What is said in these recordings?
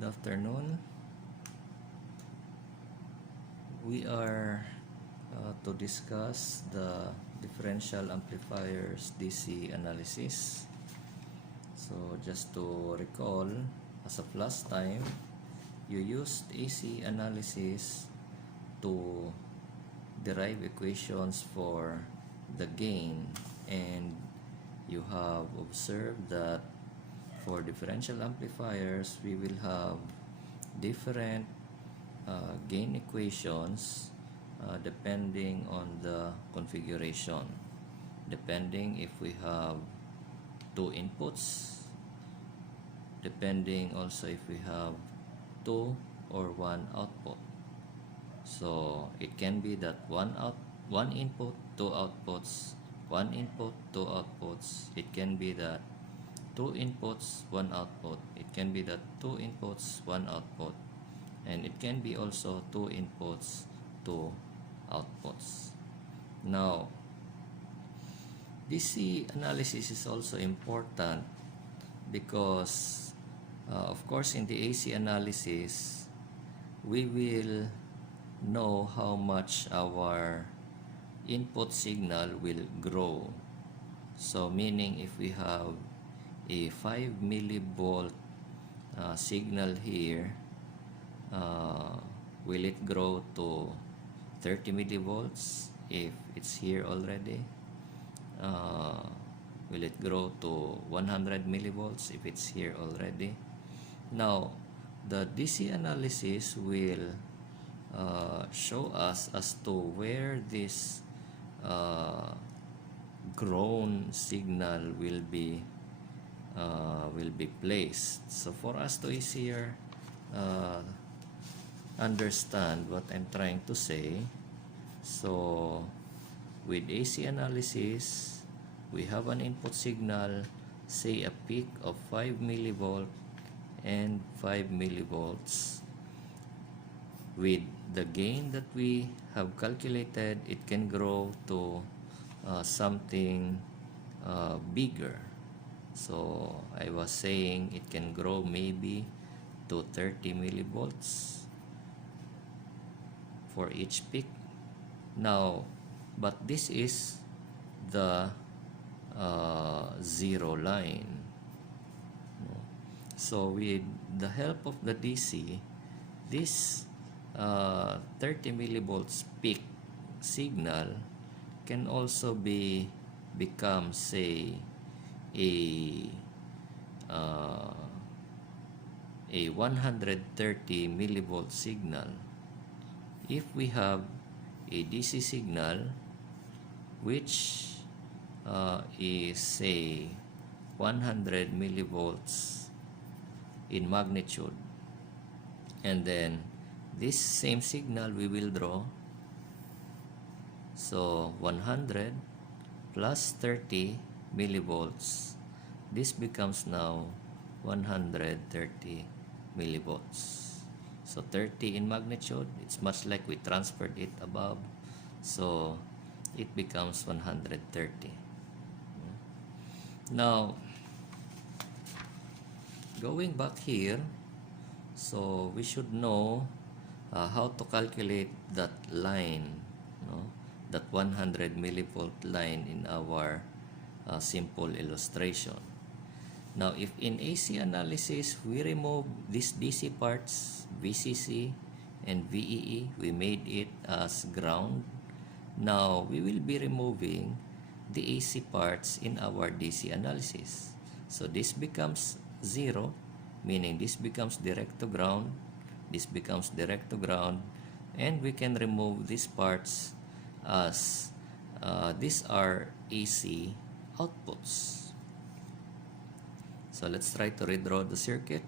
Good afternoon. We are to discuss the differential amplifiers DC analysis. So just to recall, as of last time, you used AC analysis to derive equations for the gain, and you have observed that for differential amplifiers we will have different gain equations depending on the configuration, depending if we have two inputs, depending also if we have two or one output. So it can be that one input, two outputs, one input, two outputs. It can be that two inputs, one output. It can be that two inputs, one output. And it can be also two inputs, two outputs. Now, DC analysis is also important because, of course, in the AC analysis, we will know how much our input signal will grow. So meaning if we have a 5 millivolt signal here, will it grow to 30 millivolts if it's here already? Will it grow to 100 millivolts if it's here already? Now, the DC analysis will show us as to where this grown signal will be placed. So for us to easier understand what I'm trying to say, so with AC analysis, we have an input signal, say a peak of 5 millivolt and 5 millivolts. With the gain that we have calculated, it can grow to something bigger. So I was saying it can grow maybe to 30 millivolts for each peak. Now, but this is the zero line. So with the help of the DC, this 30 millivolts peak signal can also become, say, a 130 millivolt signal if we have a DC signal which is, say, 100 millivolts in magnitude, and then this same signal we will draw. So 100 plus 30 millivolts, this becomes now 130 millivolts. So 30 in magnitude, it's much like we transferred it above, so it becomes 130. Now, going back here, so we should know how to calculate that line, that 100 millivolt line in our simple illustration. Now, if in AC analysis we remove these DC parts, VCC and VEE, we made it as ground. Now, we will be removing the AC parts in our DC analysis. So this becomes zero, meaning this becomes direct to ground, this becomes direct to ground, and we can remove these parts as these are AC outputs. So let's try to redraw the circuit.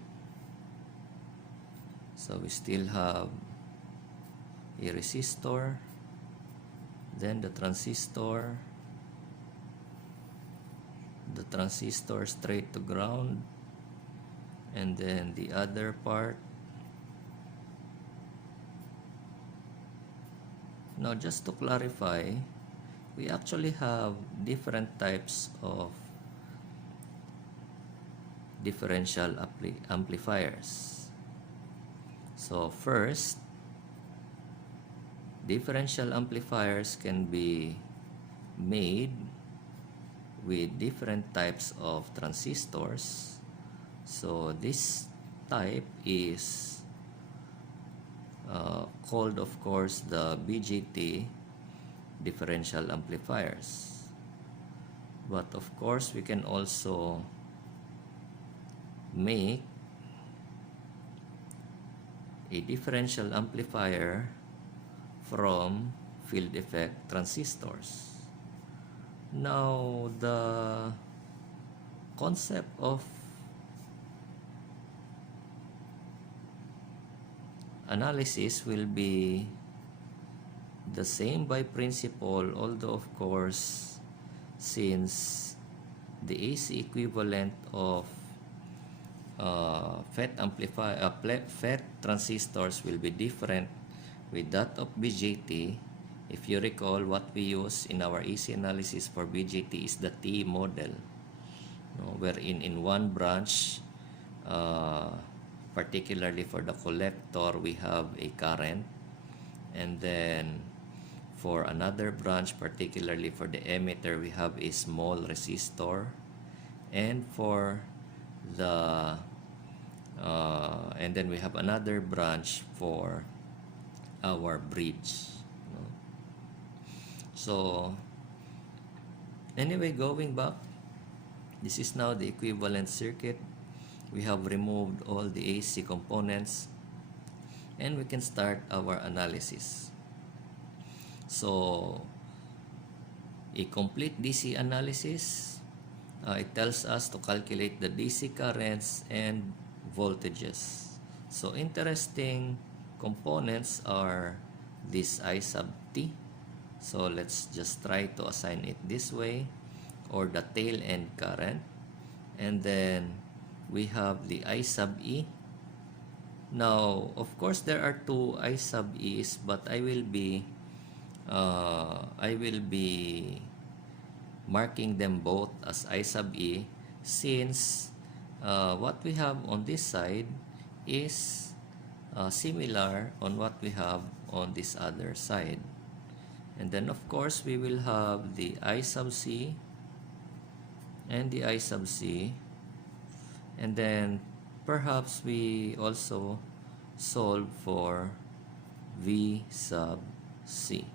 So we still have a resistor, then the transistor straight to ground, and then the other part. Now, just to clarify, we actually have different types of differential amplifiers. So first, differential amplifiers can be made with different types of transistors. So this type is called, of course, the BJT differential amplifiers. But of course, we can also make a differential amplifier from field effect transistors. Now, the concept of analysis will be the same by principle, although of course, since the AC equivalent of FET transistors will be different with that of BJT. If you recall, what we use in our AC analysis for BJT is the T model, wherein in one branch, particularly for the collector, we have a current, and then for another branch, particularly for the emitter, we have a small resistor, and for the and then we have another branch for our bridge. So anyway, going back, this is now the equivalent circuit. We have removed all the AC components, and we can start our analysis. So a complete DC analysis, it tells us to calculate the DC currents and voltages. So interesting components are this I sub T. So let's just try to assign it this way, or the tail end current. And then we have the I sub E. Now, of course, there are two I sub E's, but I will be marking them both as I sub E, since what we have on this side is similar on what we have on this other side. And then of course we will have the I sub C and the I sub C, and then perhaps we also solve for V sub C.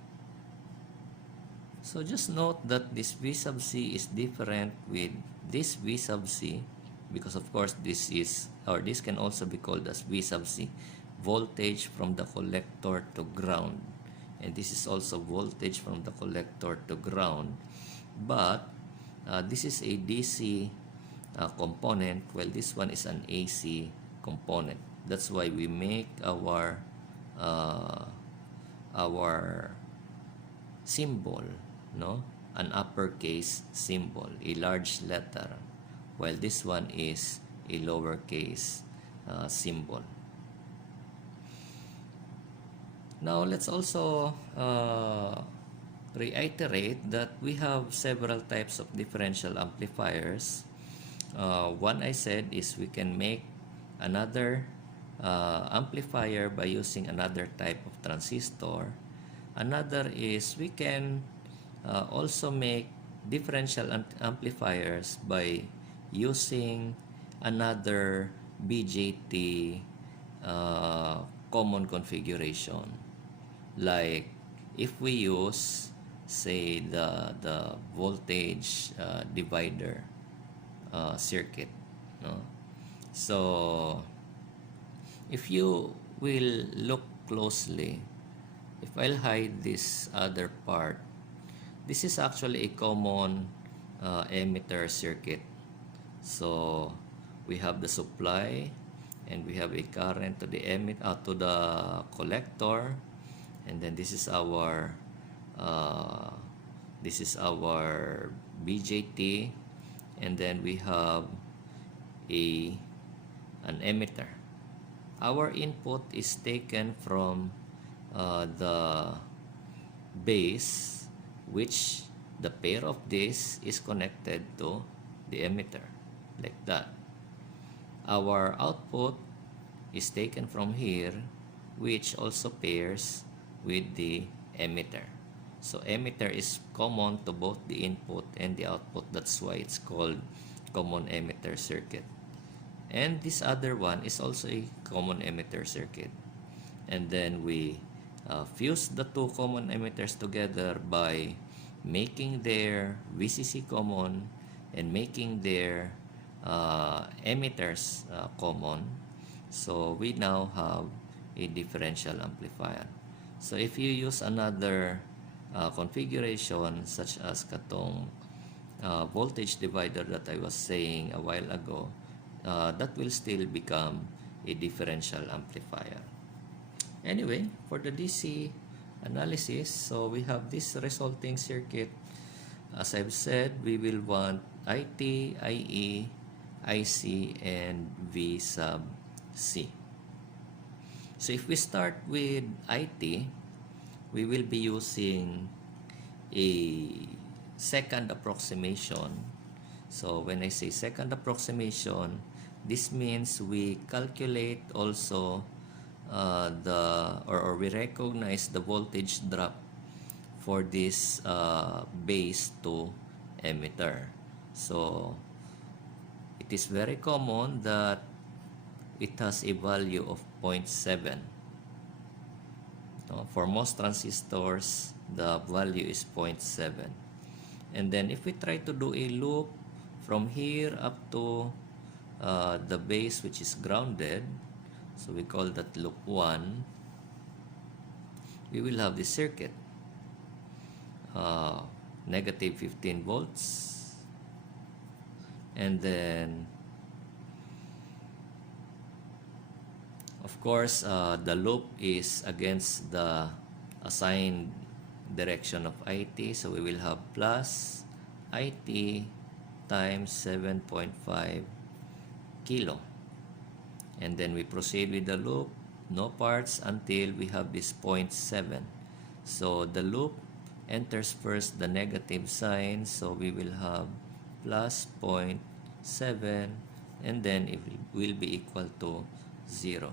So just note that this V sub C is different with this V sub C, because of course this is, or this can also be called as V sub C, voltage from the collector to ground. And this is also voltage from the collector to ground. But this is a DC component, while this one is an AC component. That's why we make our symbol, an uppercase symbol, a large letter, while this one is a lowercase symbol. Now let's also reiterate that we have several types of differential amplifiers. One I said is we can make another amplifier by using another type of transistor. Another is we can also make differential amplifiers by using another BJT common configuration. Like if we use, say, the voltage divider circuit. So if you will look closely, if I'll hide this other part, this is actually a common emitter circuit. So we have the supply, and we have a current to the to the collector, and then this is our BJT, and then we have an emitter. Our input is taken from the base, which the pair of this is connected to the emitter, like that. Our output is taken from here, which also pairs with the emitter. So emitter is common to both the input and the output. That's why it's called common emitter circuit. And this other one is also a common emitter circuit. And then we fuse the two common emitters together by making their VCC common and making their emitters common. So we now have a differential amplifier. So if you use another configuration such as katong voltage divider that I was saying a while ago, that will still become a differential amplifier. Anyway, for the DC analysis, so we have this resulting circuit. As I've said, we will want IT, IE, IC, and V sub C. So if we start with IT, we will be using a second approximation. So when I say second approximation, this means we calculate also or we recognize the voltage drop for this base to emitter. So it is very common that it has a value of 0.7. For most transistors, the value is 0.7. And then if we try to do a loop from here up to the base which is grounded, so we call that loop 1, we will have this circuit. Negative 15 volts. And then, of course, the loop is against the assigned direction of IT. So we will have plus IT times 7.5 kilo. And then we proceed with the loop, no parts until we have this 0.7. So the loop enters first the negative sign, so we will have plus 0.7, and then it will be equal to 0.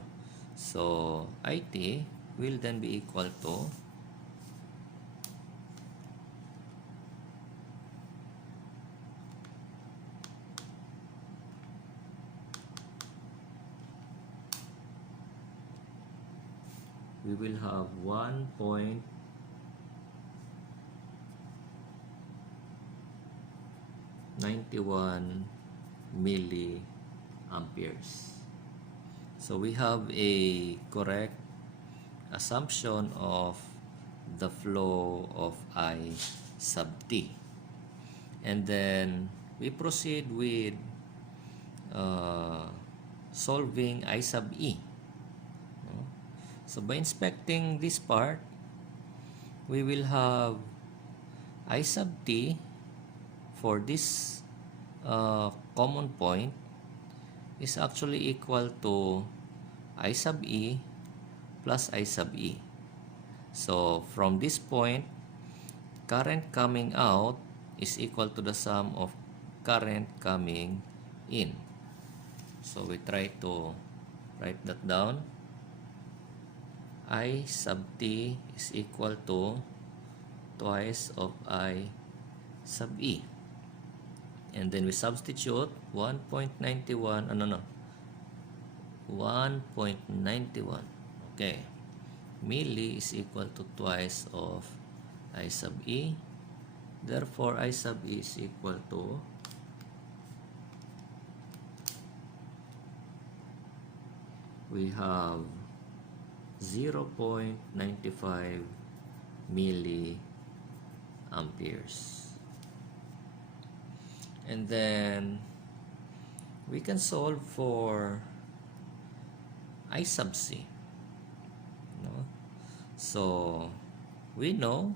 So IT will then be equal to we will have 1.91 milliamperes. So we have a correct assumption of the flow of I sub t. And then we proceed with solving I sub e. So by inspecting this part, we will have I sub t for this common point is actually equal to I sub e plus I sub e. So from this point, current coming out is equal to the sum of current coming in. So we try to write that down. I sub t is equal to twice of I sub e. And then we substitute 1.91, 1.91. Okay. Milli is equal to twice of I sub e. Therefore, I sub e is equal to we have 0.95 milliamperes. And then we can solve for I sub c. So we know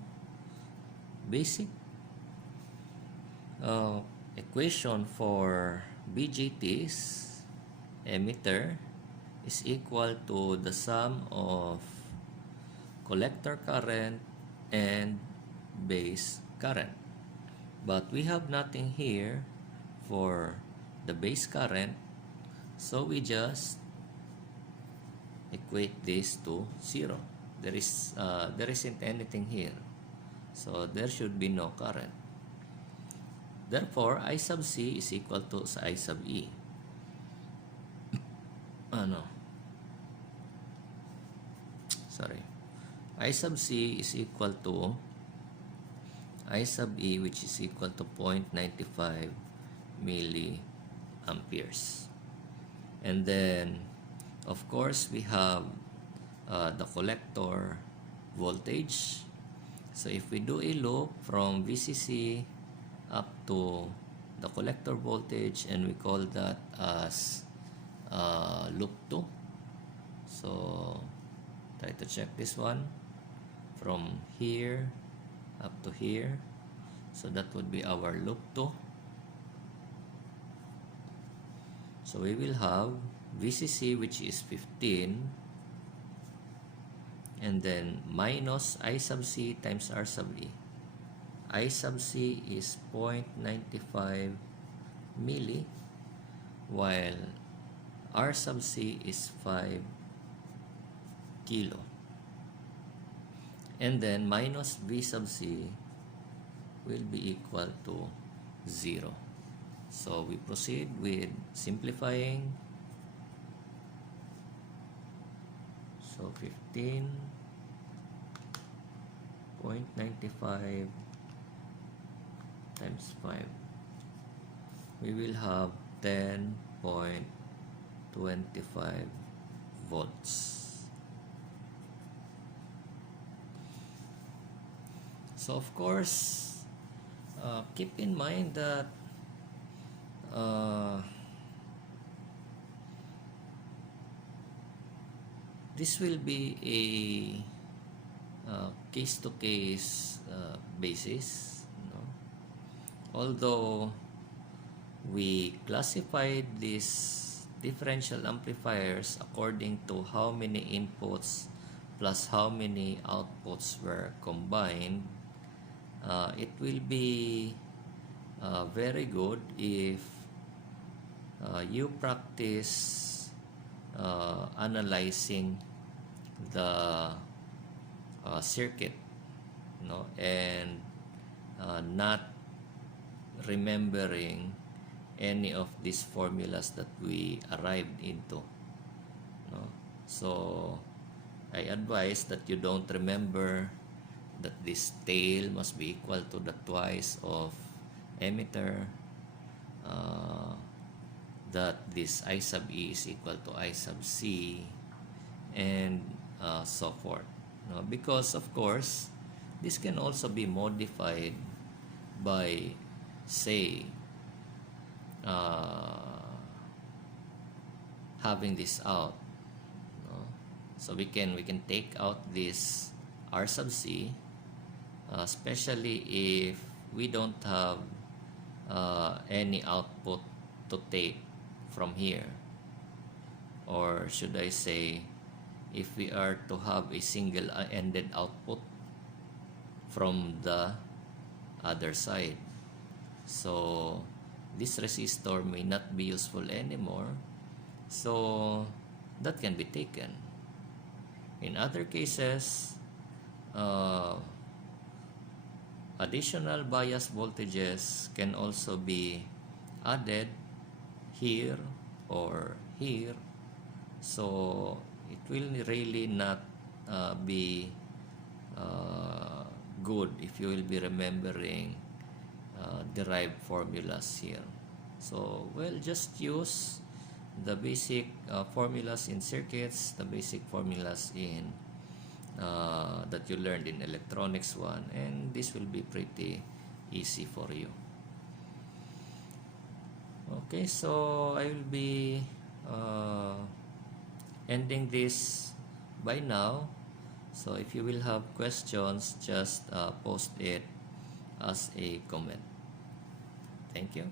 basic equation for BGT's emitter is equal to the sum of collector current and base current. But we have nothing here for the base current, so we just equate this to 0. There isn't anything here, so there should be no current. Therefore, I sub C is equal to sa I sub E. I sub C is equal to I sub E, which is equal to 0.95 milliamperes. And then, of course, we have the collector voltage. So if we do a loop from VCC up to the collector voltage, and we call that as loop 2. So try to check this one from here up to here. So that would be our loop 2. So we will have VCC, which is 15, and then minus I sub C times R sub E. I sub C is 0.95 milli, while R sub C is 5 kilo. And then minus V sub C will be equal to 0. So we proceed with simplifying. So 15.95 times 5. We will have 10.25 volts. So of course, keep in mind that this will be a case-to-case basis. Although we classified these differential amplifiers according to how many inputs plus how many outputs were combined, it will be very good if you practice analyzing the circuit, and not remembering any of these formulas that we arrived into. So I advise that you don't remember that this tail must be equal to the twice of emitter, that this I sub E is equal to I sub C, and so forth. Because of course, this can also be modified by, say, having this out. So we can take out this R sub C, especially if we don't have any output to take from here, or should I say, if we are to have a single-ended output from the other side. So this resistor may not be useful anymore, so that can be taken. In other cases, additional bias voltages can also be added here or here, so it will really not be good if you will be remembering derived formulas here. So just use the basic formulas in circuits, the basic formulas in that you learned in electronics 1, and this will be pretty easy for you. Okay, so I will be ending this by now. So if you will have questions, just post it as a comment. Thank you.